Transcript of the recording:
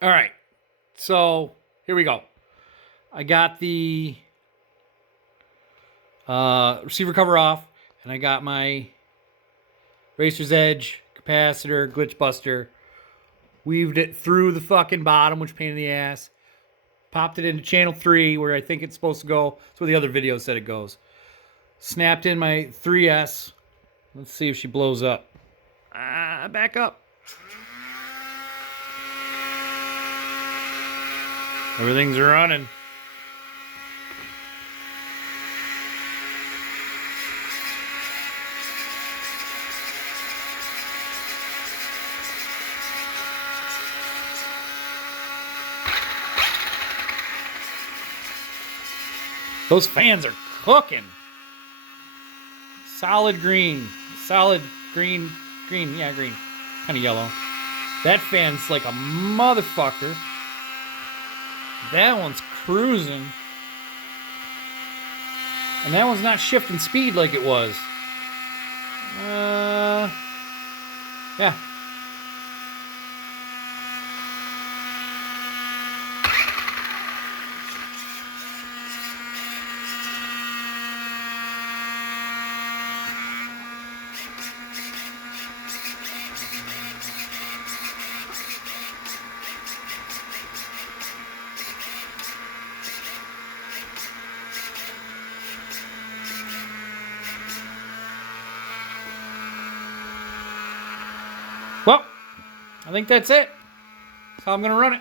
All right. So here we go. I got the receiver cover off, and I got my Racer's Edge capacitor glitch buster. Weaved it through the fucking bottom, which pain in the ass. Popped it into channel 3, where I think it's supposed to go. That's where the other video said it goes. Snapped in my 3S. Let's see if she blows up. Back up. Everything's running. Those fans are cooking. Solid green. Solid green. Green. Yeah, green. Kind of yellow. That fan's like a motherfucker. That one's cruising. And that one's not shifting speed like it was. Yeah. Well, I think that's it. That's how I'm going to run it.